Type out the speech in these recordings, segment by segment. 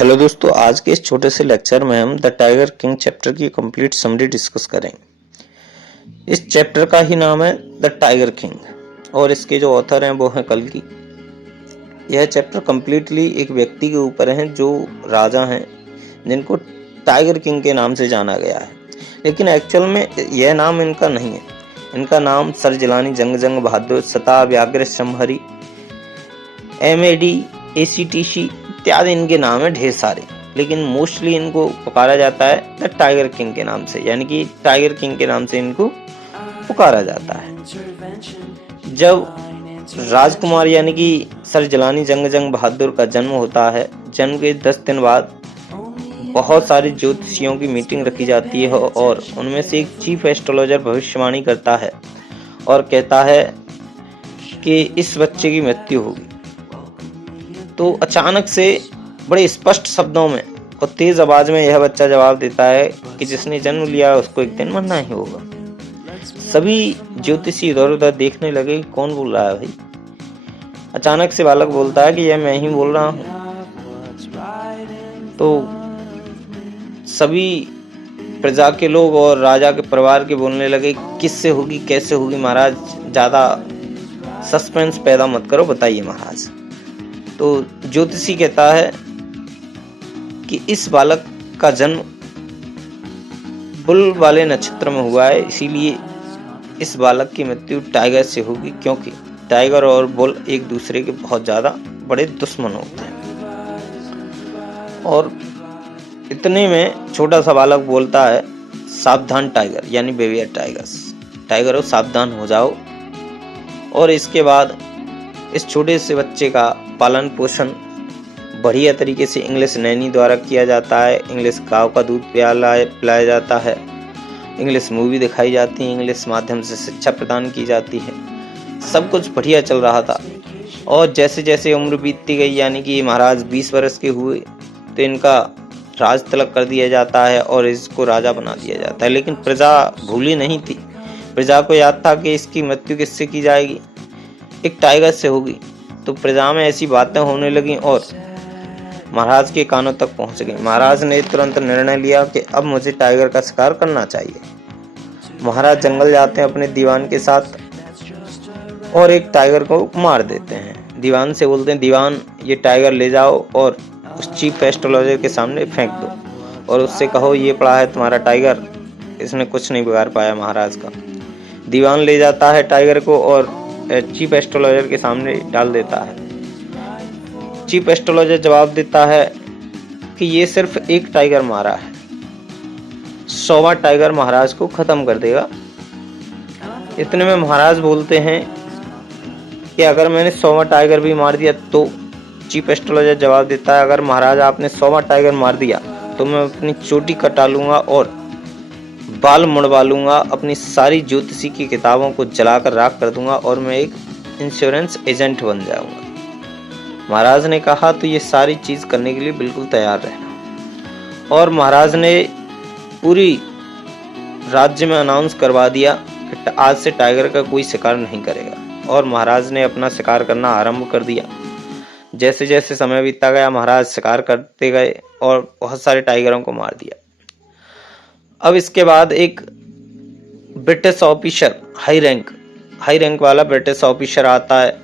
Hello दोस्तों, आज के इस छोटे से लेक्चर में हम द टाइगर किंग चैप्टर की कंप्लीट समरी डिस्कस करेंगे। इस चैप्टर का ही नाम है द टाइगर किंग और इसके जो ऑथर हैं वो हैं कल्कि। यह चैप्टर कंप्लीटली एक व्यक्ति के ऊपर है जो राजा हैं जिनको टाइगर किंग के नाम से जाना गया है, लेकिन एक्चुअल में यह नाम इनका नहीं है। इनका नाम सर जिलानी जंग बहादुर सता व्याघ्र समहरी MAD ACTC इत्यादि इनके नाम है ढेर सारे, लेकिन मोस्टली इनको पुकारा जाता है द टाइगर किंग के नाम से, यानी कि टाइगर किंग के नाम से इनको पुकारा जाता है। जब राजकुमार यानी कि सर जिलानी जंग बहादुर का जन्म होता है, जन्म के 10 दिन बाद बहुत सारे ज्योतिषियों की मीटिंग रखी जाती है और उनमें से एक चीफ एस्ट्रोलॉजर भविष्यवाणी करता है और कहता है कि इस बच्चे की मृत्यु होगी। तो अचानक से बड़े स्पष्ट शब्दों में और तेज आवाज में यह बच्चा जवाब देता है कि जिसने जन्म लिया उसको एक दिन मरना ही होगा। सभी ज्योतिषी इधर उधर देखने लगे कि कौन बोल रहा है भाई। अचानक से बालक बोलता है कि यह मैं ही बोल रहा हूँ। तो सभी प्रजा के लोग और राजा के परिवार के बोलने लगे किससे होगी, कैसे होगी महाराज, ज्यादा सस्पेंस पैदा मत करो, बताइए महाराज। तो ज्योतिषी कहता है कि इस बालक का जन्म बुल वाले नक्षत्र में हुआ है, इसीलिए इस बालक की मृत्यु टाइगर से होगी, क्योंकि टाइगर और बुल एक दूसरे के बहुत ज्यादा बड़े दुश्मन होते हैं। और इतने में छोटा सा बालक बोलता है सावधान टाइगर, यानी बेवियर टाइगर्स, टाइगरों सावधान हो जाओ। और इसके बाद इस छोटे से बच्चे का पालन पोषण बढ़िया तरीके से इंग्लिश नैनी द्वारा किया जाता है। इंग्लिश गाँव का दूध पिलाया जाता है, इंग्लिश मूवी दिखाई जाती है, इंग्लिश माध्यम से शिक्षा प्रदान की जाती है। सब कुछ बढ़िया चल रहा था। और जैसे जैसे उम्र बीतती गई, यानी कि महाराज 20 वर्ष के हुए, तो इनका राज तिलक कर दिया जाता है और इसको राजा बना दिया जाता है। लेकिन प्रजा भूली नहीं थी। प्रजा को याद था कि इसकी मृत्यु किससे की जाएगी, एक टाइगर से होगी। तो प्रजा में ऐसी बातें होने लगी और महाराज के कानों तक पहुंच गई। महाराज ने तुरंत निर्णय लिया कि अब मुझे टाइगर का शिकार करना चाहिए। महाराज जंगल जाते हैं अपने दीवान के साथ और एक टाइगर को मार देते हैं। दीवान से बोलते हैं, दीवान ये टाइगर ले जाओ और उस चीफ एस्ट्रोलॉजर के सामने फेंक दो और उससे कहो ये पड़ा है तुम्हारा टाइगर, इसने कुछ नहीं बिगाड़ पाया महाराज का। दीवान ले जाता है टाइगर को और चीफ एस्ट्रोलॉजर के सामने डाल देता है। चीफ एस्ट्रोलॉजर जवाब देता है कि ये सिर्फ एक टाइगर मारा है, 100वां टाइगर महाराज को खत्म कर देगा। इतने में महाराज बोलते हैं कि अगर मैंने 100वां टाइगर भी मार दिया तो। चीफ एस्ट्रोलॉजर जवाब देता है, अगर महाराज आपने 100वां टाइगर मार दिया तो मैं अपनी चोटी कटा लूंगा और बाल मुड़वा लूंगा, अपनी सारी ज्योतिषी की किताबों को जलाकर राख कर दूंगा और मैं एक इंश्योरेंस एजेंट बन जाऊंगा। महाराज ने कहा तो ये सारी चीज करने के लिए बिल्कुल तैयार रहना। और महाराज ने पूरी राज्य में अनाउंस करवा दिया कि आज से टाइगर का कोई शिकार नहीं करेगा। और महाराज ने अपना शिकार करना आरंभ कर दिया। जैसे जैसे समय बीतता गया महाराज शिकार करते गए और बहुत सारे टाइगरों को मार दिया। अब इसके बाद एक ब्रिटिश ऑफिसर, हाई रैंक वाला ब्रिटिश ऑफिसर आता है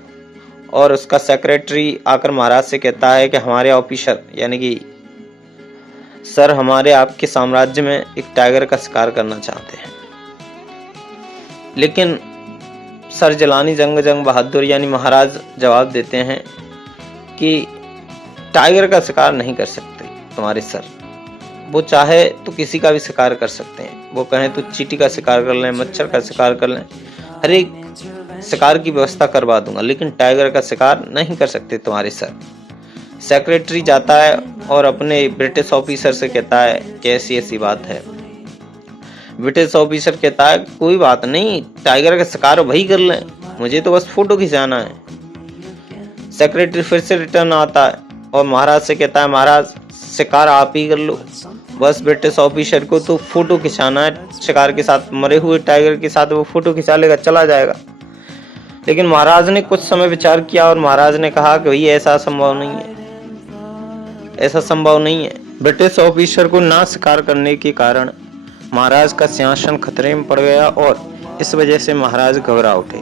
और उसका सेक्रेटरी आकर महाराज से कहता है कि हमारे ऑफिसर यानी कि सर, हमारे आपके साम्राज्य में एक टाइगर का शिकार करना चाहते हैं। लेकिन सर जिलानी जंग बहादुर यानी महाराज जवाब देते हैं कि टाइगर का शिकार नहीं कर सकते तुम्हारे सर। वो चाहे तो किसी का भी शिकार कर सकते हैं, वो कहें तो चींटी का शिकार कर लें, मच्छर का शिकार कर लें, हर एक शिकार की व्यवस्था करवा दूंगा, लेकिन टाइगर का शिकार नहीं कर सकते तुम्हारे सर। सेक्रेटरी जाता है और अपने ब्रिटिश ऑफिसर से कहता है कि ऐसी ऐसी बात है। ब्रिटिश ऑफिसर कहता है कोई बात नहीं, टाइगर का शिकार वही कर लें, मुझे तो बस फोटो खिंचाना है। सेक्रेटरी फिर से रिटर्न आता है और महाराज से कहता है, महाराज शिकार आप ही कर लो, बस ब्रिटिश ऑफिसर को तो फोटो खिंचाना है शिकार के साथ, मरे हुए टाइगर के साथ वो फोटो खिंचा लेगा, चला जाएगा। लेकिन महाराज ने कुछ समय विचार किया और महाराज ने कहा कि भाई ऐसा संभव नहीं है। ऐसा संभव नहीं है। ब्रिटिश ऑफिसर को ना स्वीकार करने के कारण महाराज का सिंहासन खतरे में पड़ गया और इस वजह से महाराज घबरा उठे।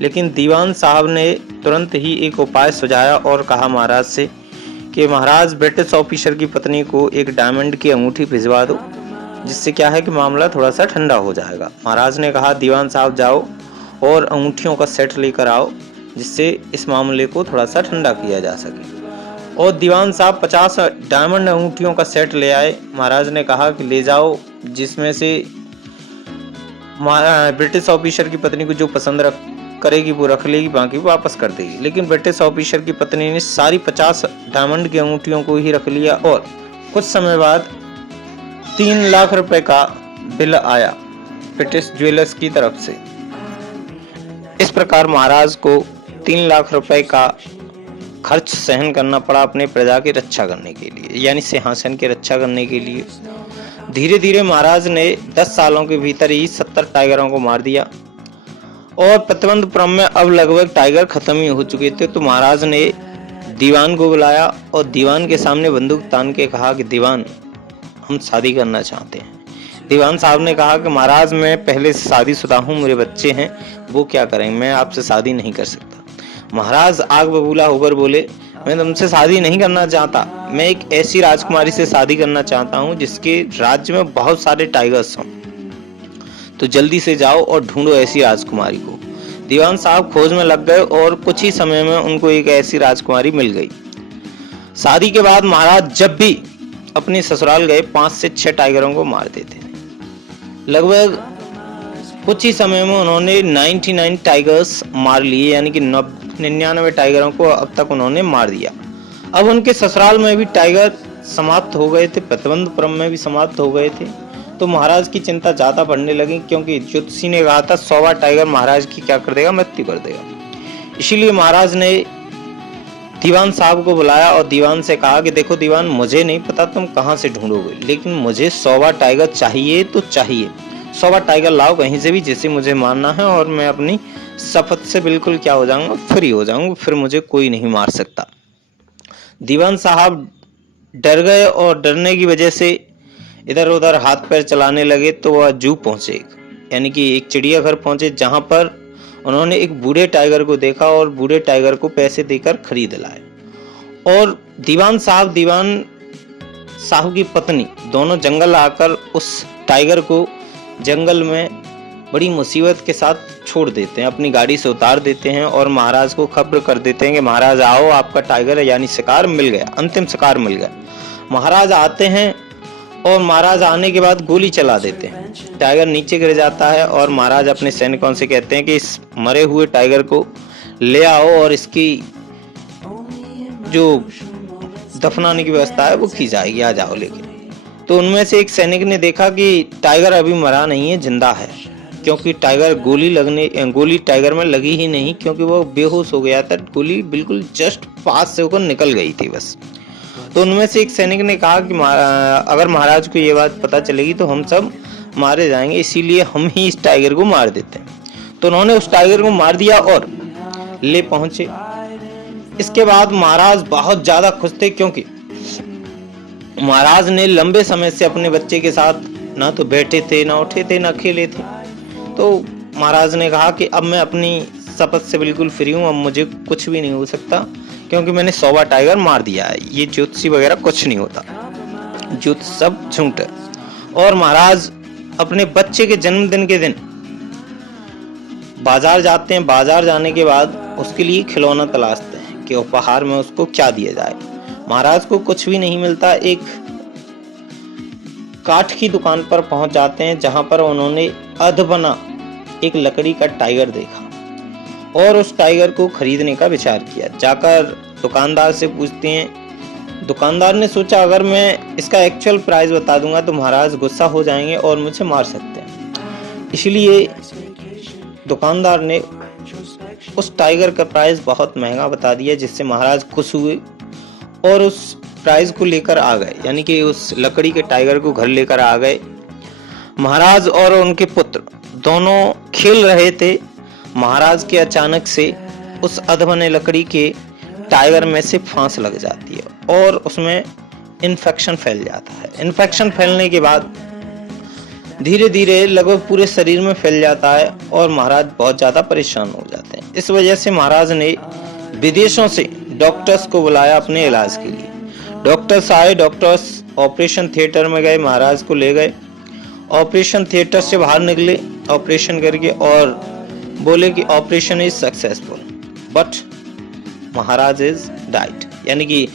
लेकिन दीवान साहब ने तुरंत ही एक उपाय सुझाया और कहा महाराज से कि महाराज, ब्रिटिश ऑफिसर की पत्नी को एक डायमंड की अंगूठी भिजवा दो, जिससे क्या है कि मामला थोड़ा सा ठंडा हो जाएगा। महाराज ने कहा दीवान साहब जाओ और अंगूठियों का सेट लेकर आओ, जिससे इस मामले को थोड़ा सा ठंडा किया जा सके। और दीवान साहब 50 डायमंड अंगूठियों का सेट ले आए। महाराज ने कहा कि ले जाओ, जिसमें से ब्रिटिश ऑफिसर की पत्नी को जो पसंद करेगी वो रख लेगी, बाकी वापस कर देगी। लेकिन ब्रिटिश ऑफिसर की पत्नी ने सारी 50 डायमंड की अंगूठियों को ही रख लिया और कुछ समय बाद 3 लाख रुपए का बिल आया ब्रिटिश ज्वेलर्स की तरफ से। इस प्रकार महाराज को 3 लाख रुपए का खर्च सहन करना पड़ा अपने प्रजा की रक्षा करने के लिए, यानी सिंहासन की रक्षा करने के लिए। धीरे धीरे महाराज ने 10 सालों के भीतर ही 70 टाइगरों को मार दिया और प्रतिबंधपुरम में अब लगभग टाइगर खत्म ही हो चुके थे। तो महाराज ने दीवान को बुलाया और दीवान के सामने बंदूक तान के कहा कि दीवान, हम शादी करना चाहते हैं। दीवान साहब ने कहा कि महाराज, मैं पहले से शादीशुदा हूँ, मेरे बच्चे हैं, वो क्या करेंगे, मैं आपसे शादी नहीं कर सकता। महाराज आग बबूला होकर बोले, मैं तुमसे शादी नहीं करना चाहता, मैं एक ऐसी राजकुमारी से शादी करना चाहता हूँ जिसके राज्य में बहुत सारे टाइगर्स हों। तो जल्दी से जाओ और ढूंढो ऐसी राजकुमारी को। दीवान साहब खोज में लग गए और कुछ ही समय में उनको एक ऐसी राजकुमारी मिल गई। शादी के बाद महाराज जब भी अपने ससुराल गए 5 से 6 टाइगरों को मार देते थे। लगभग कुछ ही समय में उन्होंने 99 टाइगर्स मार लिए, यानी कि 99 टाइगरों को अब तक उन्होंने मार दिया। अब उनके ससुराल में भी टाइगर समाप्त हो गए थे, प्रतिबंधपुरम में भी समाप्त हो गए थे। तो महाराज की चिंता ज्यादा बढ़ने लगी, क्योंकि ज्योतिषी ने कहा था 100वां टाइगर महाराज की क्या कर देगा, मृत्यु कर देगा। इसीलिए महाराज ने दीवान साहब को बुलाया और दीवान से कहा कि देखो दीवान, मुझे नहीं पता तुम कहां से ढूंढोगे, लेकिन मुझे 100वां टाइगर चाहिए तो चाहिए। 100वां टाइगर लाओ कहीं से भी, जिसे मुझे मारना है, और मैं अपनी शपथ से बिल्कुल क्या हो जाऊंगा, फ्री हो जाऊंगा, फिर मुझे कोई नहीं मार सकता। दीवान साहब डर गए और डरने की वजह से इधर उधर हाथ पैर चलाने लगे। तो वह जू पहुंचे, यानी कि एक चिड़ियाघर पहुंचे, जहां पर उन्होंने एक बूढ़े टाइगर को देखा और बूढ़े टाइगर को पैसे देकर खरीद लाए। और दीवान साहब की पत्नी दोनों जंगल आकर उस टाइगर को जंगल में बड़ी मुसीबत के साथ छोड़ देते हैं, अपनी गाड़ी से उतार देते हैं और महाराज को खबर कर देते हैं कि महाराज आओ, आपका टाइगर यानी शिकार मिल गया, अंतिम शिकार मिल गया। महाराज आते हैं और महाराज आने के बाद गोली चला देते हैं। टाइगर नीचे गिर जाता है और महाराज अपने सैनिकों से कहते हैं कि इस मरे हुए टाइगर को ले आओ और इसकी जो दफनाने की व्यवस्था है वो की जाएगी, आ जाओ लेके। तो उनमें से एक सैनिक ने देखा कि टाइगर अभी मरा नहीं है, जिंदा है, क्योंकि गोली टाइगर में लगी ही नहीं, क्योंकि वो बेहोश हो गया था। गोली बिल्कुल जस्ट पास से होकर निकल गई थी बस। तो उनमें से एक सैनिक ने कहा कि अगर महाराज को ये बात पता चलेगी तो हम सब मारे जाएंगे, इसीलिए हम ही इस टाइगर को मार देते हैं। तो उन्होंने उस टाइगर को मार दिया और ले पहुंचे। इसके बाद महाराज बहुत ज्यादा खुश थे, क्योंकि महाराज ने लंबे समय से अपने बच्चे के साथ ना तो बैठे थे, ना उठे थे, ना खेले थे। तो महाराज ने कहा कि अब मैं अपनी शपथ से बिल्कुल फ्री हूँ, अब मुझे कुछ भी नहीं हो सकता, क्योंकि मैंने 100वां टाइगर मार दिया है। ये ज्योतिषी वगैरह कुछ नहीं होता, ज्योतिष सब झूठ है। और महाराज अपने बच्चे के जन्मदिन के दिन बाजार जाते हैं। बाजार जाने के बाद उसके लिए खिलौना तलाशते हैं कि उपहार में उसको क्या दिया जाए। महाराज को कुछ भी नहीं मिलता। एक काठ की दुकान पर पहुंच जाते हैं, जहां पर उन्होंने अधबना एक लकड़ी का टाइगर देखा और उस टाइगर को खरीदने का विचार किया। जाकर दुकानदार से पूछते हैं। दुकानदार ने सोचा अगर मैं इसका एक्चुअल प्राइस बता दूंगा तो महाराज गुस्सा हो जाएंगे और मुझे मार सकते हैं, इसलिए दुकानदार ने उस टाइगर का प्राइस बहुत महंगा बता दिया, जिससे महाराज खुश हुए और उस प्राइस को लेकर आ गए, यानी कि उस लकड़ी के टाइगर को घर लेकर आ गए। महाराज और उनके पुत्र दोनों खेल रहे थे। महाराज के अचानक से उस अधबने लकड़ी के टाइगर में से फांस लग जाती है और उसमें इन्फेक्शन फैल जाता है। इन्फेक्शन फैलने के बाद धीरे धीरे लगभग पूरे शरीर में फैल जाता है और महाराज बहुत ज़्यादा परेशान हो जाते हैं। इस वजह से महाराज ने विदेशों से डॉक्टर्स को बुलाया अपने इलाज के लिए। डॉक्टर्स आए, डॉक्टर्स ऑपरेशन थिएटर में गए, महाराज को ले गए। ऑपरेशन थिएटर से बाहर निकले ऑपरेशन करके और बोले कि operation is successful but Maharaj is died, यानी कि